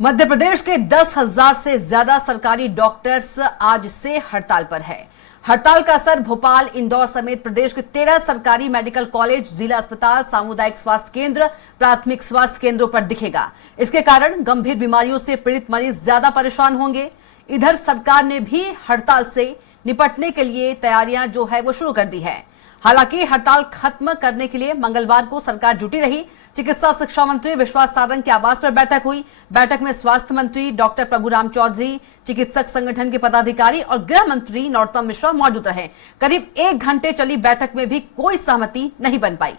मध्य प्रदेश के 10,000 से ज्यादा सरकारी डॉक्टर्स आज से हड़ताल पर है। हड़ताल का असर भोपाल, इंदौर समेत प्रदेश के 13 सरकारी मेडिकल कॉलेज, जिला अस्पताल, सामुदायिक स्वास्थ्य केंद्र, प्राथमिक स्वास्थ्य केंद्रों पर दिखेगा। इसके कारण गंभीर बीमारियों से पीड़ित मरीज ज्यादा परेशान होंगे। इधर सरकार ने भी हड़ताल से निपटने के लिए तैयारियां जो है वो शुरू कर दी है। हालांकि हड़ताल खत्म करने के लिए मंगलवार को सरकार जुटी रही। चिकित्सा शिक्षा मंत्री विश्वास सारंग के आवास पर बैठक हुई। बैठक में स्वास्थ्य मंत्री डॉक्टर प्रभुराम चौधरी, चिकित्सक संगठन के पदाधिकारी और गृह मंत्री नरोत्तम मिश्रा मौजूद रहे। करीब 1 घंटे चली बैठक में भी कोई सहमति नहीं बन पाई।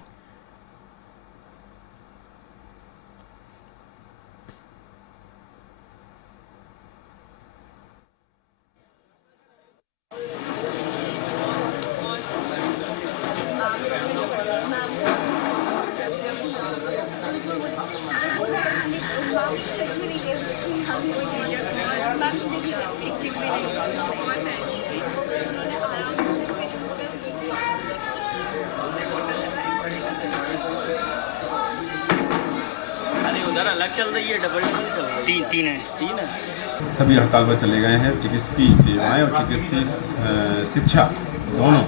उधर अलग चल रही है, डबल चल रही है। तीन है। सभी हड़ताल पर चले गए हैं। चिकित्सकीय सेवाएं और चिकित्सीय शिक्षा दोनों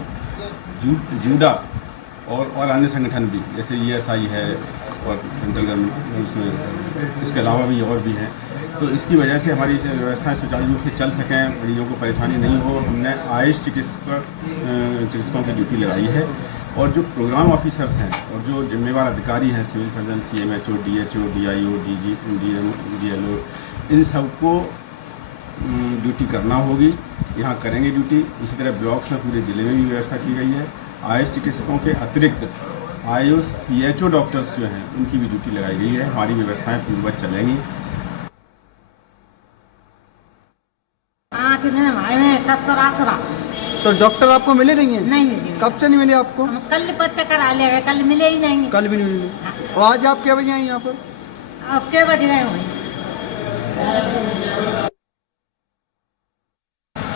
जूडा और अन्य संगठन भी, जैसे ESI है और सेंट्रल गवर्नमेंट, उसमें इसके अलावा भी और भी हैं। तो इसकी वजह से हमारी व्यवस्थाएं सुचारू रूप से चल सकें, मरीजों को परेशानी नहीं हो, हमने आयुष चिकित्सकों की ड्यूटी लगाई है। और जो प्रोग्राम ऑफिसर्स हैं और जो जिम्मेवार अधिकारी हैं, civil surgeon, CMHO, DHO, DIO, DG, DM, DLO, इन सबको ड्यूटी करना होगी। यहाँ करेंगे ड्यूटी। इसी तरह ब्लॉक्स में पूरे ज़िले में भी व्यवस्था की गई है। आयुष चिकित्सकों के अतिरिक्त आयुष CHO डॉक्टर्स जो हैं उनकी भी ड्यूटी लगाई गई है। हमारी व्यवस्थाएं पूर्ववत चलेंगी। तो डॉक्टर आपको मिले नहीं है? नहीं मिले। कब से नहीं मिले आपको? हम कल पर्चा करा लिया, कल मिले ही नहीं। कल भी नहीं मिले। हाँ। और आज आप क्या बजे आए यहाँ पर? अब क्या बज गए हुए?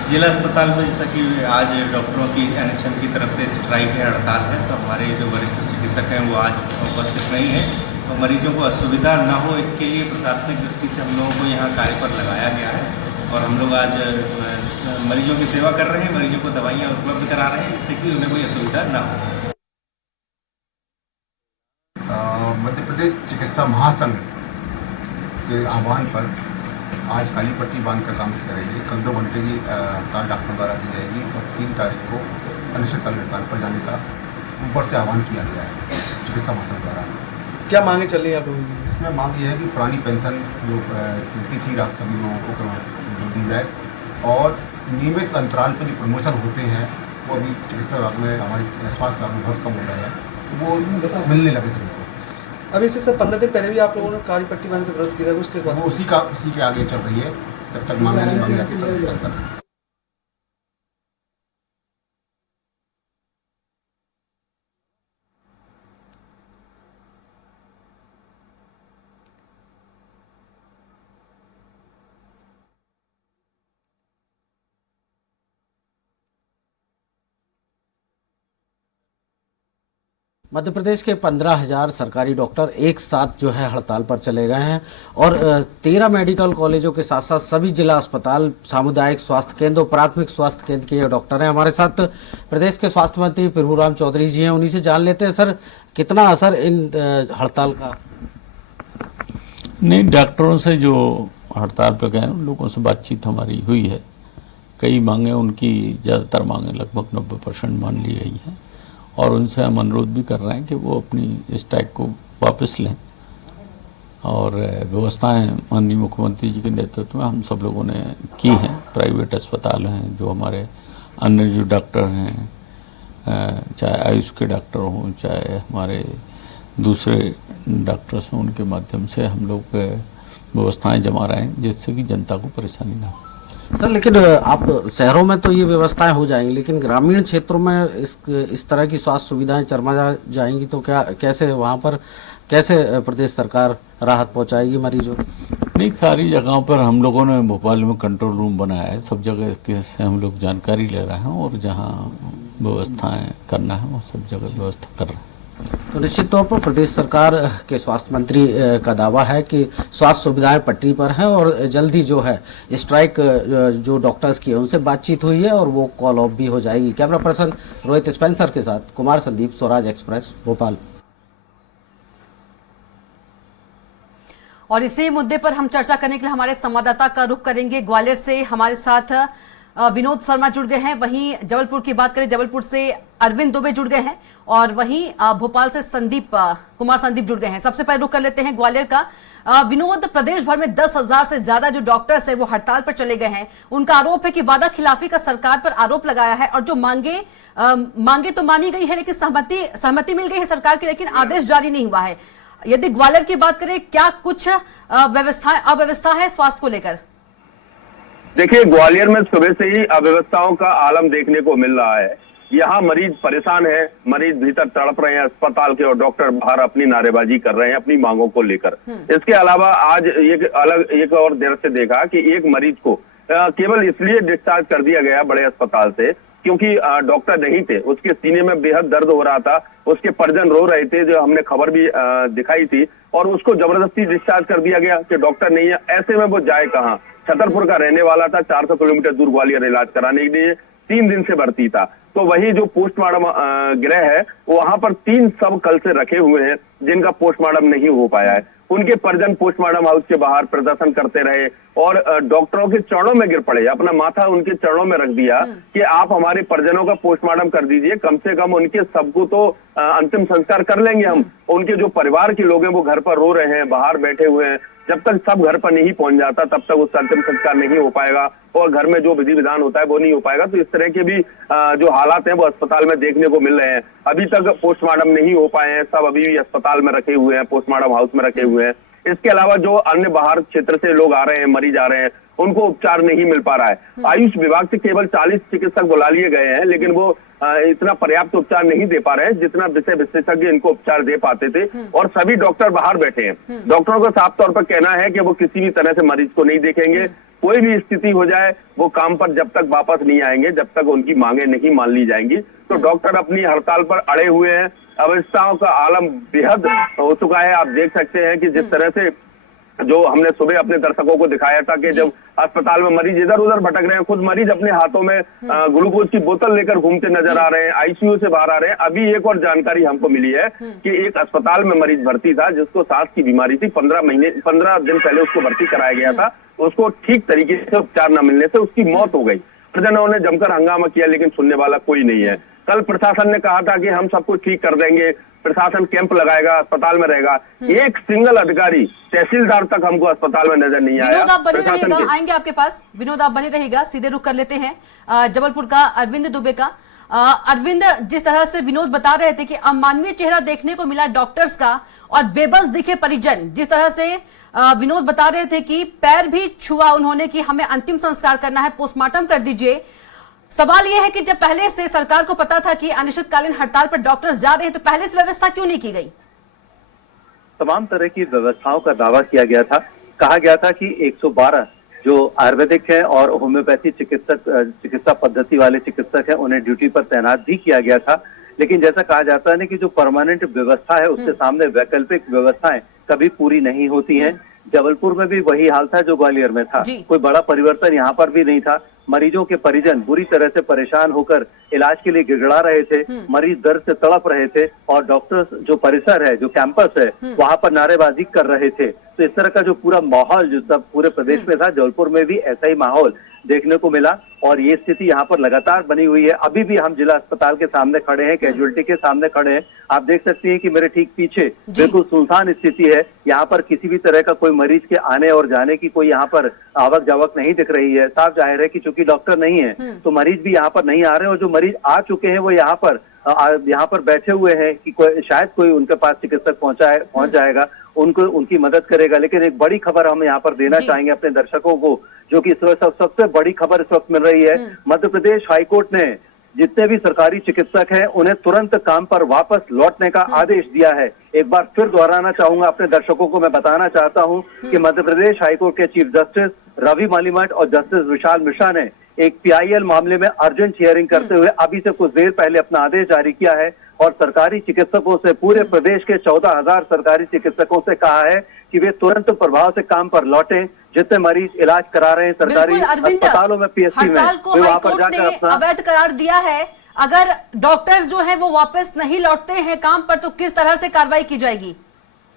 जिला अस्पताल में जैसा कि आज डॉक्टरों की NHM की तरफ से स्ट्राइक है, हड़ताल है, तो हमारे जो वरिष्ठ चिकित्सक हैं वो आज उपस्थित नहीं है। तो मरीजों को असुविधा न हो इसके लिए प्रशासनिक दृष्टि से हम लोगों को यहाँ कार्य पर लगाया गया है और हम लोग आज मरीजों की सेवा कर रहे हैं, मरीजों को दवाइयाँ उपलब्ध करा रहे हैं जिससे कि उन्हें कोई असुविधा न हो। मध्य प्रदेश चिकित्सा महासंघ के आह्वान पर आज काली पट्टी बांध कर काम करेंगे। कल 2 घंटे की हड़ताल डॉक्टर द्वारा की जाएगी और 3 तारीख को अनिश्चितकालीन हड़ताल पर जाने का ऊपर से आह्वान किया गया है चिकित्सा महासंघ द्वारा। क्या मांगे चल रही है आप लोगों की? इसमें मांग ये है कि पुरानी पेंशन जो मिलती थी डॉक्टर सभी लोगों को दी जाए और नियमित अंतराल पर जो प्रमोशन होते हैं वो अभी चिकित्सा विभाग में, हमारी स्वास्थ्य विभाग में बहुत कम हो रहा है, वो मिलने लगे सभी को। अभी इससे 15 दिन पहले भी आप लोगों ने काली पट्टी बांध कर विरोध किया था, उसके बाद वो उसी के आगे चल रही है। जब तक मांगे नहीं मांगे जाती तब तक चलता है। मध्य प्रदेश के 15,000 सरकारी डॉक्टर एक साथ जो है हड़ताल पर चले गए हैं और 13 मेडिकल कॉलेजों के साथ साथ सभी जिला अस्पताल, सामुदायिक स्वास्थ्य केंद्र, प्राथमिक स्वास्थ्य केंद्र के डॉक्टर हैं। हमारे साथ प्रदेश के स्वास्थ्य मंत्री प्रभुराम चौधरी जी हैं, उन्हीं से जान लेते हैं सर कितना असर इन हड़ताल का? नहीं, डॉक्टरों से जो हड़ताल पर गए उन लोगों से बातचीत हमारी हुई है। कई मांगे, उनकी ज़्यादातर मांगे लगभग 90% मान ली गई हैं और उनसे हम अनुरोध भी कर रहे हैं कि वो अपनी स्ट्राइक को वापस लें और व्यवस्थाएं माननीय मुख्यमंत्री जी के नेतृत्व में हम सब लोगों ने की हैं। प्राइवेट अस्पताल हैं, जो हमारे अन्य जो डॉक्टर हैं, चाहे आयुष के डॉक्टर हों, चाहे हमारे दूसरे डॉक्टर्स हों, उनके माध्यम से हम लोग व्यवस्थाएं जमा रहे हैं जिससे कि जनता को परेशानी ना हो। सर लेकिन आप शहरों में तो ये व्यवस्थाएं हो जाएंगी, लेकिन ग्रामीण क्षेत्रों में इस तरह की स्वास्थ्य सुविधाएं चरमा जाएंगी तो कैसे वहां पर प्रदेश सरकार राहत पहुंचाएगी मरीजों? नहीं, सारी जगहों पर हम लोगों ने भोपाल में कंट्रोल रूम बनाया है। सब जगह से हम लोग जानकारी ले रहे हैं और जहां व्यवस्थाएं करना है वो सब जगह व्यवस्था कर रहे हैं। तो निश्चित तौर पर प्रदेश सरकार के स्वास्थ्य मंत्री का दावा है कि स्वास्थ्य सुविधाएं पटरी पर हैं और जल्द ही जो है स्ट्राइक जो डॉक्टर्स की है उनसे बातचीत हुई है और वो कॉल ऑफ भी हो जाएगी। कैमरा पर्सन रोहित स्पेंसर के साथ कुमार संदीप, स्वराज एक्सप्रेस, भोपाल। और इसी मुद्दे पर हम चर्चा करने के लिए हमारे संवाददाता का रुख करेंगे। ग्वालियर से हमारे साथ विनोद शर्मा जुड़ गए हैं, वहीं जबलपुर की बात करें जबलपुर से अरविंद दुबे जुड़ गए हैं और वहीं भोपाल से कुमार संदीप जुड़ गए हैं। सबसे पहले रुख कर लेते हैं ग्वालियर का। विनोद, प्रदेश भर में 10,000 से ज्यादा जो डॉक्टर्स हैं वो हड़ताल पर चले गए हैं। उनका आरोप है कि वादा खिलाफी का सरकार पर आरोप लगाया है और जो मांगे तो मानी गई है लेकिन सहमति मिल गई है सरकार की, लेकिन आदेश जारी नहीं हुआ है। यदि ग्वालियर की बात करें, क्या कुछ अव्यवस्था है स्वास्थ्य को लेकर? देखिए, ग्वालियर में सुबह से ही अव्यवस्थाओं का आलम देखने को मिल रहा है। यहाँ मरीज परेशान है, मरीज भीतर तड़प रहे हैं अस्पताल के और डॉक्टर बाहर अपनी नारेबाजी कर रहे हैं अपनी मांगों को लेकर। इसके अलावा आज एक और देर से देखा कि एक मरीज को केवल इसलिए डिस्चार्ज कर दिया गया बड़े अस्पताल से क्योंकि डॉक्टर नहीं थे, उसके सीने में बेहद दर्द हो रहा था, उसके परिजन रो रहे थे, जो हमने खबर भी दिखाई थी, और उसको जबरदस्ती डिस्चार्ज कर दिया गया कि डॉक्टर नहीं है। ऐसे में वो जाए कहाँ? छतरपुर का रहने वाला था, 400 किलोमीटर दूर ग्वालियर इलाज कराने के लिए 3 दिन से भर्ती था। तो वही जो पोस्टमार्टम गृह है वहां पर 3 शव कल से रखे हुए हैं जिनका पोस्टमार्टम नहीं हो पाया है। उनके परिजन पोस्टमार्टम हाउस के बाहर प्रदर्शन करते रहे और डॉक्टरों के चरणों में गिर पड़े, अपना माथा उनके चरणों में रख दिया कि आप हमारे परिजनों का पोस्टमार्टम कर दीजिए, कम से कम उनके सबको तो अंतिम संस्कार कर लेंगे हम। उनके जो परिवार के लोग हैं वो घर पर रो रहे हैं, बाहर बैठे हुए हैं। जब तक सब घर पर नहीं पहुंच जाता तब तक उसका अंतिम संस्कार नहीं हो पाएगा और घर में जो विधि विधान होता है वो नहीं हो पाएगा। तो इस तरह के भी जो हालात हैं वो अस्पताल में देखने को मिल रहे हैं। अभी तक पोस्टमार्टम नहीं हो पाए हैं, सब अभी भी अस्पताल में रखे हुए हैं, पोस्टमार्टम हाउस में रखे हुए हैं। इसके अलावा जो अन्य बाहर क्षेत्र से लोग आ रहे हैं, मरीज आ रहे हैं, उनको उपचार नहीं मिल पा रहा है। आयुष विभाग से केवल 40 चिकित्सक बुला लिए गए हैं, लेकिन वो इतना पर्याप्त उपचार नहीं दे पा रहे हैं जितना विषय विशेषज्ञ इनको उपचार दे पाते थे। और सभी डॉक्टर बाहर बैठे हैं। डॉक्टरों का साफ तौर पर कहना है कि वो किसी भी तरह से मरीज को नहीं देखेंगे। कोई भी स्थिति हो जाए वो काम पर जब तक वापस नहीं आएंगे, जब तक उनकी मांगे नहीं मान ली जाएंगी। तो डॉक्टर अपनी हड़ताल पर अड़े हुए हैं। अवस्थाओं का आलम बेहद हो चुका है। आप देख सकते हैं कि जिस तरह से जो हमने सुबह अपने दर्शकों को दिखाया था कि जब अस्पताल में मरीज इधर उधर भटक रहे हैं, खुद मरीज अपने हाथों में ग्लूकोज की बोतल लेकर घूमते नजर आ रहे हैं, आईसीयू से बाहर आ रहे हैं। अभी एक और जानकारी हमको मिली है कि एक अस्पताल में मरीज भर्ती था जिसको सांस की बीमारी थी, 15 दिन पहले उसको भर्ती कराया गया था। उसको ठीक तरीके से उपचार न मिलने से उसकी मौत हो गई। परिजनों ने जमकर हंगामा किया लेकिन सुनने वाला कोई नहीं है। कल प्रशासन ने कहा था कि हम सब कुछ ठीक कर देंगे, प्रशासन कैंप लगाएगा, अस्पताल में रहेगा। एक सिंगल अधिकारी, तहसीलदार तक हमको अस्पताल में नजर नहीं आया। विनोद, आप बने रहिएगा, आएंगे आपके पास। विनोद, आप बने रहिएगा, सीधे रुख कर लेते हैं जबलपुर का अरविंद दुबे का। अरविंद, जिस तरह से विनोद बता रहे थे कि अमानवीय चेहरा देखने को मिला डॉक्टर्स का और बेबस दिखे परिजन, जिस तरह से विनोद बता रहे थे कि पैर भी छुआ उन्होंने कि हमें अंतिम संस्कार करना है, पोस्टमार्टम कर दीजिए। सवाल यह है कि जब पहले से सरकार को पता था कि अनिश्चितकालीन हड़ताल पर डॉक्टर्स जा रहे हैं तो पहले से व्यवस्था क्यों नहीं की गई? तमाम तरह की व्यवस्थाओं का दावा किया गया था। कहा गया था कि 112 जो आयुर्वेदिक है और होम्योपैथी चिकित्सा पद्धति वाले चिकित्सक हैं उन्हें ड्यूटी पर तैनात भी किया गया था। लेकिन जैसा कहा जाता है ना कि जो परमानेंट व्यवस्था है उसके सामने वैकल्पिक व्यवस्थाएं कभी पूरी नहीं होती हैं। जबलपुर में भी वही हाल था जो ग्वालियर में था। कोई बड़ा परिवर्तन यहाँ पर भी नहीं था। मरीजों के परिजन बुरी तरह से परेशान होकर इलाज के लिए गिड़गिड़ा रहे थे, मरीज दर्द से तड़प रहे थे और डॉक्टर्स जो परिसर है, जो कैंपस है, वहां पर नारेबाजी कर रहे थे। तो इस तरह का जो पूरा माहौल जो सब पूरे प्रदेश में था, जबलपुर में भी ऐसा ही माहौल देखने को मिला और ये स्थिति यहाँ पर लगातार बनी हुई है। अभी भी हम जिला अस्पताल के सामने खड़े हैं, कैजुअलिटी के सामने खड़े हैं। आप देख सकते हैं कि मेरे ठीक पीछे बिल्कुल सुनसान स्थिति है। यहाँ पर किसी भी तरह का कोई मरीज के आने और जाने की कोई यहाँ पर आवक जावक नहीं दिख रही है। साफ जाहिर है कि चूंकि डॉक्टर नहीं है तो मरीज भी यहाँ पर नहीं आ रहे और जो मरीज आ चुके हैं वो यहाँ पर बैठे हुए हैं कि शायद कोई उनके पास चिकित्सक पहुंच जाएगा, उनकी मदद करेगा। लेकिन एक बड़ी खबर हम यहाँ पर देना चाहेंगे अपने दर्शकों को, जो कि इस वक्त सबसे बड़ी खबर इस वक्त मिल रही है। मध्य प्रदेश हाईकोर्ट ने जितने भी सरकारी चिकित्सक हैं उन्हें तुरंत काम पर वापस लौटने का आदेश दिया है। एक बार फिर दोहराना चाहूंगा अपने दर्शकों को, मैं बताना चाहता हूं कि मध्य प्रदेश हाईकोर्ट के चीफ जस्टिस रवि मालीमठ और जस्टिस विशाल मिश्रा ने एक PIL मामले में अर्जेंट हियरिंग करते हुए अभी से कुछ देर पहले अपना आदेश जारी किया है। और सरकारी चिकित्सकों से, पूरे प्रदेश के 14,000 सरकारी चिकित्सकों से कहा है कि वे तुरंत प्रभाव से काम पर लौटें। जितने मरीज इलाज करा रहे हैं सरकारी अस्पतालों में, PSC में, हड़ताल को वे वहां पर हाईकोर्ट जाकर ने अपना अवैध करार दिया है। अगर डॉक्टर्स जो है वो वापस नहीं लौटते हैं काम पर तो किस तरह से कार्रवाई की जाएगी?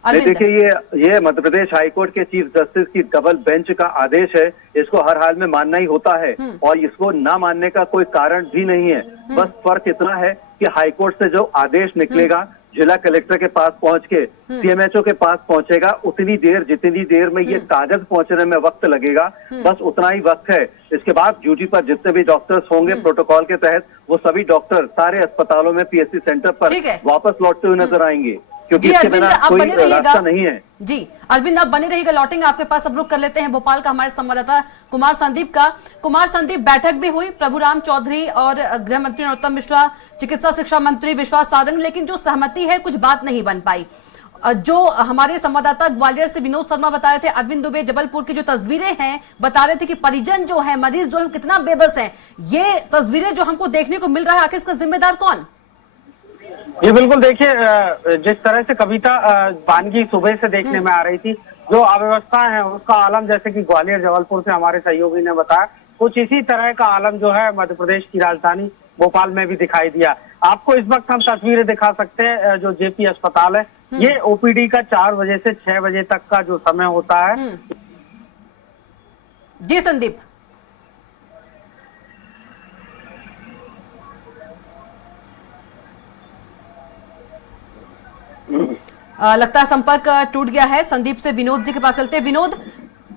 देखिए, ये मध्य प्रदेश हाईकोर्ट के चीफ जस्टिस की डबल बेंच का आदेश है, इसको हर हाल में मानना ही होता है और इसको ना मानने का कोई कारण भी नहीं है। बस फर्क इतना है कि हाईकोर्ट से जो आदेश निकलेगा जिला कलेक्टर के पास पहुंच के CMHO के पास पहुंचेगा, उतनी देर जितनी देर में ये कागज पहुंचने में वक्त लगेगा, बस उतना ही वक्त है। इसके बाद ड्यूटी पर जितने भी डॉक्टर्स होंगे प्रोटोकॉल के तहत, वो सभी डॉक्टर सारे अस्पतालों में PSC सेंटर पर वापस लौटते हुए नजर आएंगे, क्योंकि इसके बिना कोई रास्ता नहीं है। जी अरविंद, आप बने रहिएगा, लौटेंगे आपके पास। अब रुक कर लेते हैं भोपाल का हमारे संवाददाता कुमार संदीप का। कुमार संदीप, बैठक भी हुई प्रभुराम चौधरी और गृह मंत्री नरोत्तम मिश्रा, चिकित्सा शिक्षा मंत्री विश्वास सारंग, लेकिन जो सहमति है कुछ बात नहीं बन पाई। जो हमारे संवाददाता ग्वालियर से विनोद शर्मा बता रहे थे, अरविंद दुबे जबलपुर की जो तस्वीरें हैं बता रहे थे कि परिजन जो है, मरीज जो है कितना बेबस है। ये तस्वीरें जो हमको देखने को मिल रहा है, आखिर इसका जिम्मेदार कौन? ये बिल्कुल देखिए, जिस तरह से कविता बानगी सुबह से देखने में आ रही थी, जो अव्यवस्था है उसका आलम, जैसे कि ग्वालियर जबलपुर से हमारे सहयोगी ने बताया, कुछ इसी तरह का आलम जो है मध्य प्रदेश की राजधानी भोपाल में भी दिखाई दिया। आपको इस वक्त हम तस्वीरें दिखा सकते हैं, जो JP अस्पताल है, ये OPD का 4 बजे से 6 बजे तक का जो समय होता है। जी संदीप, लगता है संपर्क टूट गया है संदीप से। विनोद जी के पास चलते हैं। विनोद,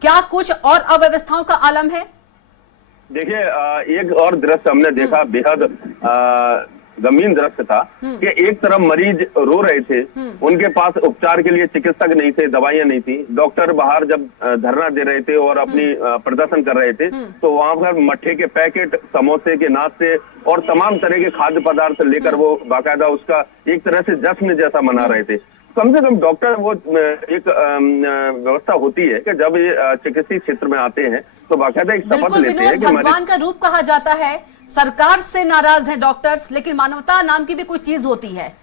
क्या कुछ और अव्यवस्थाओं का आलम है? देखिए, एक और दृश्य हमने देखा, बेहद गंभीर दृश्य था कि एक तरफ मरीज रो रहे थे, उनके पास उपचार के लिए चिकित्सक नहीं थे, दवाइयां नहीं थी। डॉक्टर बाहर जब धरना दे रहे थे और अपनी प्रदर्शन कर रहे थे, तो वहां पर मट्ठे के पैकेट, समोसे के नाश्ते और तमाम तरह के खाद्य पदार्थ लेकर वो बाकायदा उसका एक तरह से जश्न जैसा मना रहे थे। कम से कम डॉक्टर, वो एक व्यवस्था होती है कि जब ये चिकित्सीय क्षेत्र में आते हैं तो बाकायदा एक शपथ लेते हैं कि भगवान का रूप कहा जाता है। सरकार से नाराज है डॉक्टर्स, लेकिन मानवता नाम की भी कोई चीज होती है।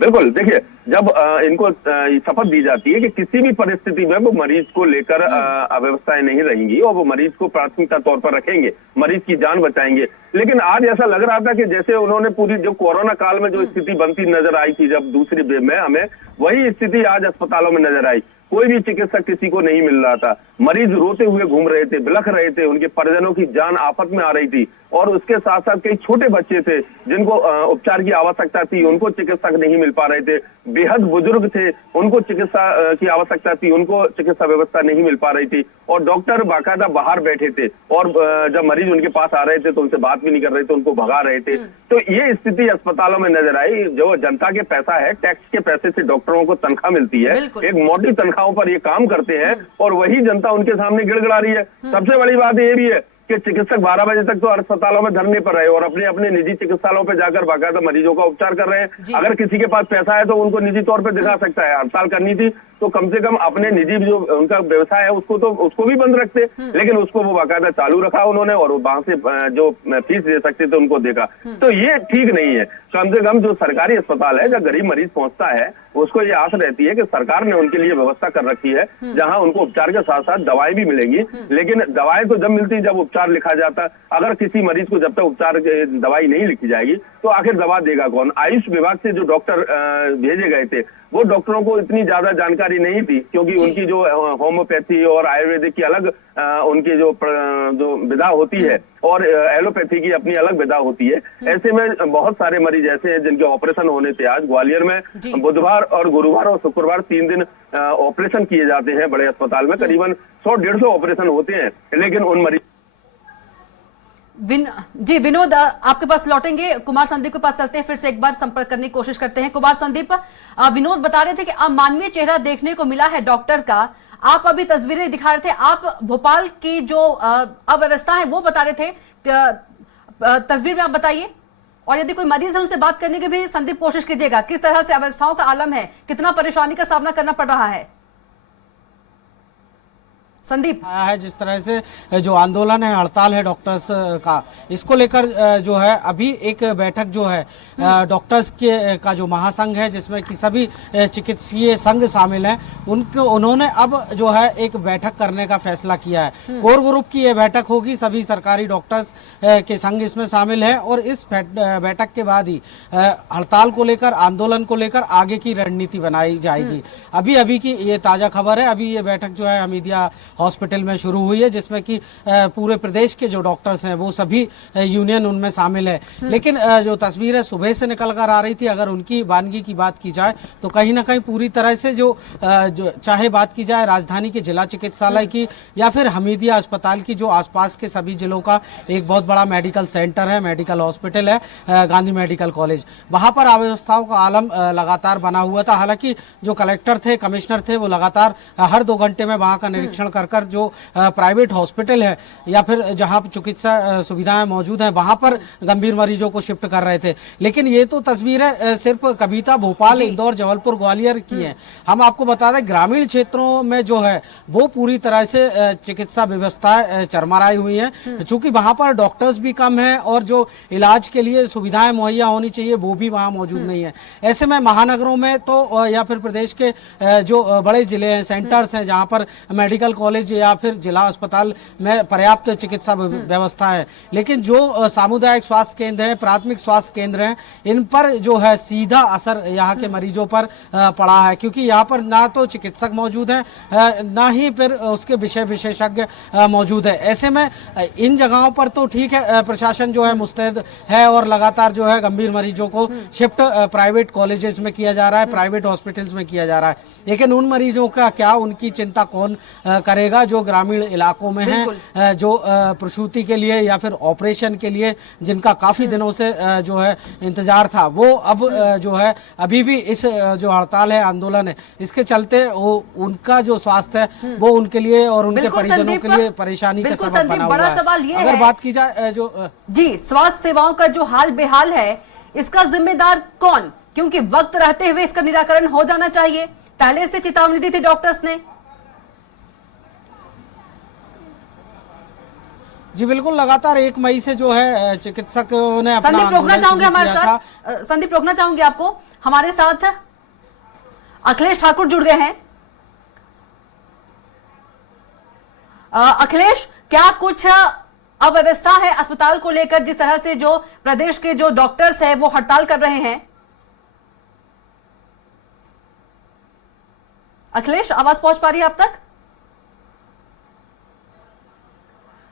बिल्कुल, देखिए, जब इनको शपथ दी जाती है कि किसी भी परिस्थिति में वो मरीज को लेकर अव्यवस्थाएं नहीं रहेंगी और वो मरीज को प्राथमिकता तौर पर रखेंगे, मरीज की जान बचाएंगे। लेकिन आज ऐसा लग रहा था कि जैसे उन्होंने पूरी जो कोरोना काल में जो स्थिति बनती नजर आई थी जब दूसरी वेव में, हमें वही स्थिति आज अस्पतालों में नजर आई। कोई भी चिकित्सक किसी को नहीं मिल रहा था, मरीज रोते हुए घूम रहे थे, बिलख रहे थे, उनके परिजनों की जान आफत में आ रही थी और उसके साथ साथ कई छोटे बच्चे थे जिनको उपचार की आवश्यकता थी, उनको चिकित्सक नहीं मिल पा रहे थे। बेहद बुजुर्ग थे, उनको चिकित्सा की आवश्यकता थी, उनको चिकित्सा व्यवस्था नहीं मिल पा रही थी और डॉक्टर बाकायदा बाहर बैठे थे और जब मरीज उनके पास आ रहे थे तो उनसे बात भी नहीं कर रहे थे, उनको भगा रहे थे। तो ये स्थिति अस्पतालों में नजर आई। जो जनता के पैसा है, टैक्स के पैसे से डॉक्टरों को तनख्वाह मिलती है, एक मोटी तनख्वाहों पर ये काम करते हैं और वही जनता उनके सामने गिड़गिड़ा रही है। सबसे बड़ी बात ये भी है कि चिकित्सक 12 बजे तक तो अस्पतालों में धरने पर रहे और अपने अपने निजी चिकित्सालयों पर जाकर बाकायदा मरीजों का उपचार कर रहे हैं। अगर किसी के पास पैसा है तो उनको निजी तौर पर दिखा सकता है। हड़ताल करनी थी तो कम से कम अपने निजी जो उनका व्यवसाय है उसको भी बंद रखते, लेकिन उसको वो बाकायदा चालू रखा उन्होंने और वहां से जो फीस दे सकते थे उनको देखा। तो ये ठीक नहीं है। कम से कम जो सरकारी अस्पताल है, जब गरीब मरीज पहुंचता है, उसको ये आस रहती है कि सरकार ने उनके लिए व्यवस्था कर रखी है जहां उनको उपचार के साथ साथ दवाएं भी मिलेंगी। लेकिन दवाएं तो जब मिलती जब उपचार लिखा जाता। अगर किसी मरीज को जब तक उपचार दवाई नहीं लिखी जाएगी तो आखिर दवा देगा कौन? आयुष विभाग से जो डॉक्टर भेजे गए थे वो डॉक्टरों को इतनी ज्यादा जानकारी नहीं थी, क्योंकि उनकी जो होम्योपैथी और आयुर्वेदिक की अलग उनकी जो विधा होती है और एलोपैथी की अपनी अलग विधा होती है। ऐसे में बहुत सारे मरीज ऐसे हैं जिनके ऑपरेशन होने थे। आज ग्वालियर में बुधवार और गुरुवार और शुक्रवार 3 दिन ऑपरेशन किए जाते हैं बड़े अस्पताल में। करीबन 100-150 ऑपरेशन होते हैं, लेकिन उन मरीज जी विनोद, आपके पास लौटेंगे। कुमार संदीप के पास चलते हैं, फिर से एक बार संपर्क करने की कोशिश करते हैं। कुमार संदीप, विनोद बता रहे थे कि अमानवीय चेहरा देखने को मिला है डॉक्टर का। आप अभी तस्वीरें दिखा रहे थे, आप भोपाल की जो अव्यवस्था है वो बता रहे थे, तस्वीर में आप बताइए। और यदि कोई मरीज है उनसे बात करने की भी संदीप कोशिश कीजिएगा, किस तरह से अव्यवस्थाओं का आलम है, कितना परेशानी का सामना करना पड़ रहा है। संदीप आया है जिस तरह से जो आंदोलन है, हड़ताल है डॉक्टर्स का, इसको लेकर जो है अभी एक बैठक जो है डॉक्टर्स के का जो महासंघ है जिसमें कि सभी चिकित्सीय संघ शामिल हैं, उन्होंने अब जो है एक बैठक करने का फैसला किया है। कोर ग्रुप की ये बैठक होगी, सभी सरकारी डॉक्टर्स के संघ इसमें शामिल हैं और इस बैठक के बाद ही हड़ताल को लेकर, आंदोलन को लेकर आगे की रणनीति बनाई जाएगी। अभी की ये ताजा खबर है, अभी ये बैठक जो है हमीदिया हॉस्पिटल में शुरू हुई है जिसमें कि पूरे प्रदेश के जो डॉक्टर्स हैं वो सभी यूनियन उनमें शामिल है। लेकिन जो तस्वीर है सुबह से निकल कर आ रही थी, अगर उनकी वानगी की बात की जाए तो कहीं ना कहीं पूरी तरह से जो चाहे बात की जाए राजधानी के जिला चिकित्सालय की या फिर हमीदिया अस्पताल की, जो आसपास के सभी जिलों का एक बहुत बड़ा मेडिकल सेंटर है, मेडिकल हॉस्पिटल है, गांधी मेडिकल कॉलेज, वहां पर अव्यवस्थाओं का आलम लगातार बना हुआ था। हालांकि जो कलेक्टर थे, कमिश्नर थे, वो लगातार हर 2 घंटे में वहां का निरीक्षण कर जो प्राइवेट हॉस्पिटल है या फिर जहां चिकित्सा सुविधाएं मौजूद हैं वहां पर गंभीर मरीजों को शिफ्ट कर रहे थे। लेकिन ये तो तस्वीरें सिर्फ कविता, भोपाल, इंदौर, जबलपुर, ग्वालियर की हैं। हम आपको बता दें ग्रामीण क्षेत्रों में जो है वो पूरी तरह से चिकित्सा व्यवस्थाएं चरमराई हुई हैं, चूंकि वहां पर डॉक्टर्स भी कम हैं और जो इलाज के लिए सुविधाएं मुहैया होनी चाहिए वो भी वहां मौजूद नहीं है। ऐसे में महानगरों में तो या फिर प्रदेश के जो बड़े जिले हैं, सेंटर्स हैं, जहां पर मेडिकल कॉलेज या फिर जिला अस्पताल में पर्याप्त चिकित्सा व्यवस्था है, लेकिन जो सामुदायिक स्वास्थ्य केंद्र हैं, प्राथमिक स्वास्थ्य केंद्र हैं, इन पर जो है सीधा असर यहाँ के मरीजों पर पड़ा है, क्योंकि यहाँ पर ना तो चिकित्सक मौजूद हैं, ना ही फिर उसके विशेषज्ञ मौजूद है। ऐसे में इन जगहों पर तो ठीक है, प्रशासन जो है मुस्तैद है और लगातार जो है गंभीर मरीजों को शिफ्ट प्राइवेट कॉलेजेस में किया जा रहा है, प्राइवेट हॉस्पिटल्स में किया जा रहा है। लेकिन उन मरीजों का क्या, उनकी चिंता कौन करेगा जो ग्रामीण इलाकों में हैं, जो प्रसूति के लिए या फिर ऑपरेशन के लिए जिनका काफी दिनों से जो है इंतजार था, वो अब जो है अभी भी इस जो हड़ताल है, आंदोलन है, इसके चलते वो उनका जो स्वास्थ्य है वो उनके लिए और उनके परिजनों के लिए परेशानी का सबब बना हुआ है। सवाल ये अगर है, बात की जाए जो जी स्वास्थ्य सेवाओं का जो हाल बेहाल है, इसका जिम्मेदार कौन? क्योंकि वक्त रहते हुए इसका निराकरण हो जाना चाहिए। पहले से चेतावनी दी थी डॉक्टर्स ने। जी बिल्कुल, लगातार 1 मई से जो है चिकित्सकों ने अपना संदीप रोकना चाहूंगे हमारे साथ, संदीप रोकना चाहूंगे आपको। हमारे साथ अखिलेश ठाकुर जुड़ गए हैं। अखिलेश, क्या कुछ अव्यवस्था है अस्पताल को लेकर, जिस तरह से जो प्रदेश के जो डॉक्टर्स हैं वो हड़ताल कर रहे हैं? अखिलेश, आवाज पहुंच पा रही है आप तक?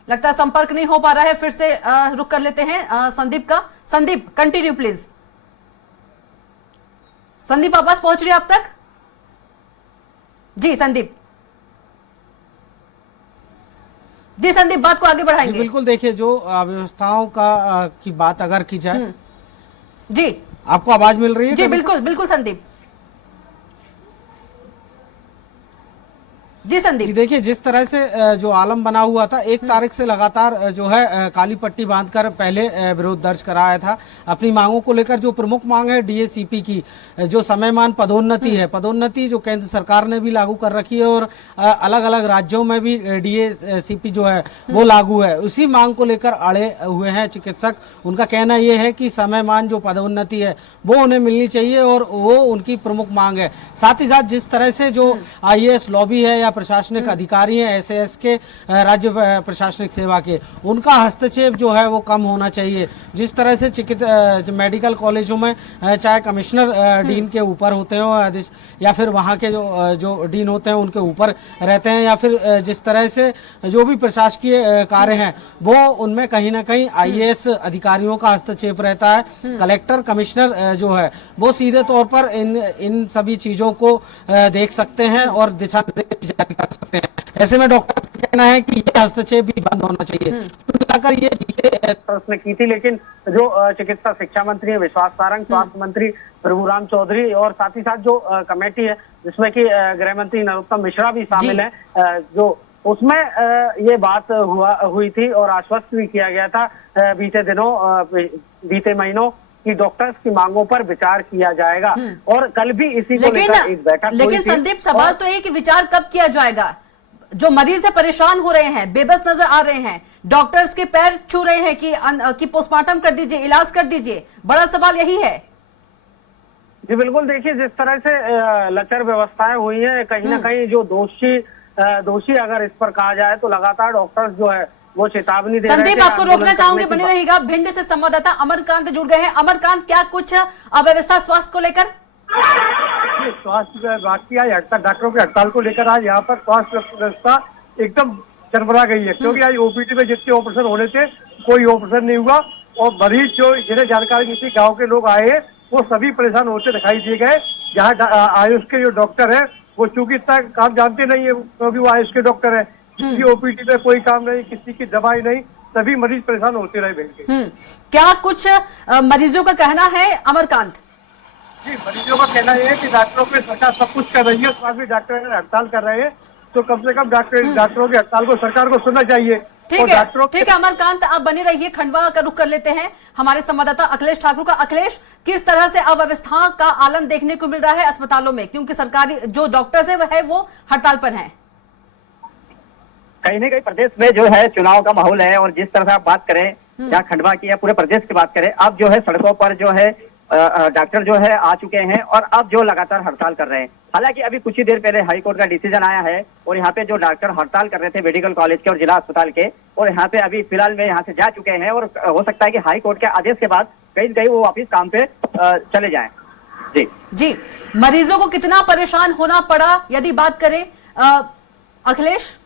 लगता है संपर्क नहीं हो पा रहा है, फिर से रुक कर लेते हैं संदीप का। Sandeep continue please. संदीप, आवाज पहुंच रही है आप तक? जी संदीप, जी संदीप, बात को आगे बढ़ाएंगे। बिल्कुल, देखिए जो अव्यवस्थाओं का की बात अगर की जाए, जी आपको आवाज मिल रही है? जी बिल्कुल बिल्कुल संदीप। जी संदीप, देखिए जिस तरह से जो आलम बना हुआ था, 1 तारीख से लगातार जो है काली पट्टी बांधकर पहले विरोध दर्ज कराया था अपनी मांगों को लेकर। जो प्रमुख मांग है डीएसीपी की, जो समयमान पदोन्नति है, पदोन्नति जो केंद्र सरकार ने भी लागू कर रखी है और अलग अलग राज्यों में भी डीएसीपी जो है वो लागू है, उसी मांग को लेकर अड़े हुए हैं चिकित्सक। उनका कहना यह है कि समयमान जो पदोन्नति है वो उन्हें मिलनी चाहिए और वो उनकी प्रमुख मांग है। साथ ही साथ जिस तरह से जो IAS लॉबी है या प्रशासनिक अधिकारी हैं SAS के, राज्य प्रशासनिक सेवा के, उनका हस्तक्षेप जो है वो कम होना चाहिए। जिस तरह से मेडिकल कॉलेजों में चाहे कमिश्नर डीन के ऊपर होते हो या फिर वहाँ के जो डीन होते हैं उनके ऊपर रहते हैं, या फिर जिस तरह से जो भी प्रशासकीय कार्य हैं वो उनमें कहीं ना कहीं IAS अधिकारियों का हस्तक्षेप रहता है। कलेक्टर, कमिश्नर जो है वो सीधे तौर पर इन सभी चीजों को देख सकते हैं और दिशा निर्देश जारी कर सकते हैं। ऐसे में डॉक्टर का कहना है कि ये हस्तक्षेप भी बंद होना चाहिए। ये उसने की थी, लेकिन जो चिकित्सा शिक्षा मंत्री है विश्वास सारंग, स्वास्थ्य मंत्री प्रभुराम चौधरी और साथ ही साथ जो कमेटी है जिसमें कि गृह मंत्री नरोत्तम मिश्रा भी शामिल है, जो उसमें ये बात हुई थी और आश्वस्त भी किया गया था बीते महीनों कि डॉक्टर्स की मांगों पर विचार किया जाएगा। और कल भी इसी को लेकर एक बैठक हुई थी। लेकिन संदीप, सवाल तो है कि विचार कब किया जाएगा? जो मरीज है परेशान हो रहे हैं, बेबस नजर आ रहे हैं, डॉक्टर्स के पैर छू रहे हैं कि पोस्टमार्टम कर दीजिए, इलाज कर दीजिए। बड़ा सवाल यही है। जी बिल्कुल, देखिए जिस तरह से लचर व्यवस्थाएं हुई हैं, कहीं ना कहीं जो दोषी अगर इस पर कहा जाए तो लगातार डॉक्टर्स जो है वो चेतावनी दे रहे हैं। संदीप, आपको रोकना चाहूंगे, बने रहिएगा। भिंड से संवाददाता अमरकांत जुड़ गए हैं। अमरकांत, क्या कुछ अव्यवस्था स्वास्थ्य को लेकर? स्वास्थ्य विभाग की आज डॉक्टरों की हड़ताल को लेकर आज यहाँ पर स्वास्थ्य व्यवस्था एकदम चरमरा गई है, क्योंकि आज ओपीडी में जितने ऑपरेशन होने थे कोई ऑपरेशन नहीं हुआ, और मरीज जो जिन्हें जानकारी नहीं थी, गाँव के लोग आए, वो सभी परेशान होते दिखाई दिए गए। जहाँ आयुष के जो डॉक्टर है वो चूंकि इतना काम जानते नहीं है, क्योंकि वो आयुष के डॉक्टर है, किसी ओपीडी में कोई काम नहीं, किसी की दवाई नहीं, सभी मरीज परेशान होते रहे बैठ के। क्या कुछ मरीजों का कहना है अमरकांत? जी, मरीजों का कहना यह है कि डॉक्टरों पे सरकार सब कुछ कर रही है, उसके बाद भी डॉक्टर हड़ताल कर रहे हैं, तो कम से कम डॉक्टरों की हड़ताल को सरकार को सुनना चाहिए। ठीक है अमरकांत, आप बने रहिए। खंडवा का रुख कर लेते हैं हमारे संवाददाता अखिलेश ठाकुर का। अखिलेश, किस तरह से अव्यवस्था का आलम देखने को मिल रहा है अस्पतालों में, क्योंकि सरकारी जो डॉक्टर्स है वो हड़ताल पर हैं? कहीं ना कहीं प्रदेश में जो है चुनाव का माहौल है, और जिस तरह से आप बात करें या खंडवा की या पूरे प्रदेश की बात करें, अब जो है सड़कों पर जो है डॉक्टर जो है आ चुके हैं, और अब जो लगातार हड़ताल कर रहे हैं। हालांकि अभी कुछ ही देर पहले हाई कोर्ट का डिसीजन आया है, और यहाँ पे जो डॉक्टर हड़ताल कर रहे थे मेडिकल कॉलेज के और जिला अस्पताल के, और यहाँ पे अभी फिलहाल में यहाँ से जा चुके हैं, और हो सकता है कि हाई कोर्ट के आदेश के बाद कहीं न कहीं वो वापिस काम पे चले जाएं। जी, मरीजों को कितना परेशान होना पड़ा यदि बात करें अखिलेश?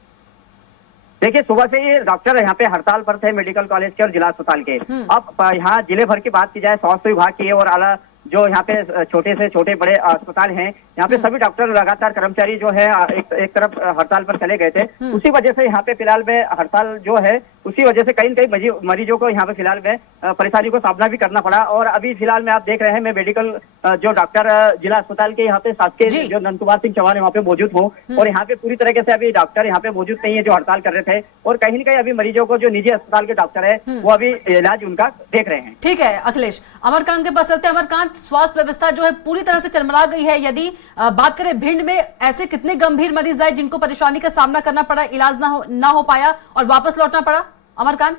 देखिए, सुबह से ये डॉक्टर यहाँ पे हड़ताल पर थे मेडिकल कॉलेज के और जिला अस्पताल के। अब यहाँ जिले भर की बात की जाए, स्वास्थ्य विभाग की और आला जो यहाँ पे छोटे से छोटे बड़े अस्पताल हैं, यहाँ पे सभी डॉक्टर लगातार कर्मचारी जो है एक तरफ हड़ताल पर चले गए थे। उसी वजह से यहाँ पे फिलहाल में हड़ताल जो है, उसी वजह से कहीं न कहीं मरीजों को यहाँ पे फिलहाल में परेशानी को सामना भी करना पड़ा। और अभी फिलहाल में आप देख रहे हैं, मैं मेडिकल जो डॉक्टर जिला अस्पताल के यहाँ पे शासकीय जो नंद कुमार सिंह चौहान वहाँ पे मौजूद हूँ, और यहाँ पे पूरी तरीके से अभी डॉक्टर यहाँ पे मौजूद नहीं है जो हड़ताल कर रहे थे, और कहीं न कहीं अभी मरीजों को जो निजी अस्पताल के डॉक्टर है वो अभी इलाज उनका देख रहे हैं। ठीक है अखिलेश, अमरकांत के पास चलते हैं। अमरकांत, स्वास्थ्य व्यवस्था जो है पूरी तरह से चरमरा गई है। यदि बात करें भिंड में, ऐसे कितने गंभीर मरीज आए जिनको परेशानी का सामना करना पड़ा, इलाज ना हो पाया और वापस लौटना पड़ा? अमरकांत,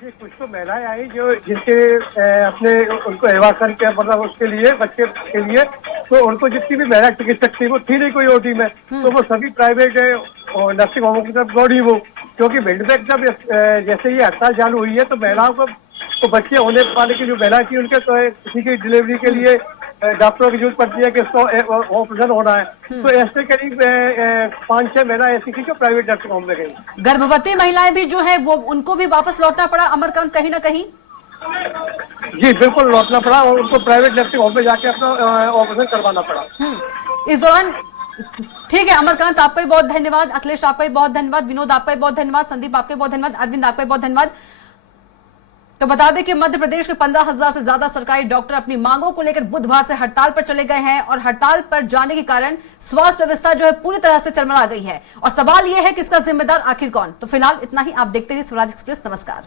कुछ तो महिलाएं आई जो जिनके अपने उनको एवासन के मतलब उसके लिए बच्चे के लिए, तो उनको जितनी भी महिला चिकित्सक थी वो थी नहीं कोई ओटी में, तो वो सभी प्राइवेट नर्सिंग होमों की तरफ दौड़ी वो, क्योंकि भिंड में जब जैसे ये हड़ताल चालू हुई है तो महिलाओं को तो बच्चे होने वाले की जो महिला थी उनके तो किसी की डिलीवरी के लिए डॉक्टरों की जरूरत पड़ती है कि इसको ऑपरेशन होना है, तो ऐसे करीब 5-6 महिला ऐसी थी जो प्राइवेट नर्सिंग होम में गई। गर्भवती महिलाएं भी जो है वो उनको भी वापस लौटना पड़ा अमरकांत कहीं ना कहीं? जी बिल्कुल, लौटना पड़ा और उनको प्राइवेट नर्सिंग होम में जाके अपना ऑपरेशन करवाना पड़ा इस दौरान। ठीक है अमरकांत, आपका भी बहुत धन्यवाद। अखिलेश, आपका भी बहुत धन्यवाद। विनोद, आपका भी बहुत धन्यवाद। संदीप, आपके बहुत धन्यवाद। अरविंद, आपका भी बहुत धन्यवाद। तो बता दें कि मध्य प्रदेश के 15,000 से ज्यादा सरकारी डॉक्टर अपनी मांगों को लेकर बुधवार से हड़ताल पर चले गए हैं, और हड़ताल पर जाने के कारण स्वास्थ्य व्यवस्था जो है पूरी तरह से चरमरा गई है। और सवाल यह है कि इसका जिम्मेदार आखिर कौन? तो फिलहाल इतना ही। आप देखते रहिए स्वराज एक्सप्रेस। नमस्कार।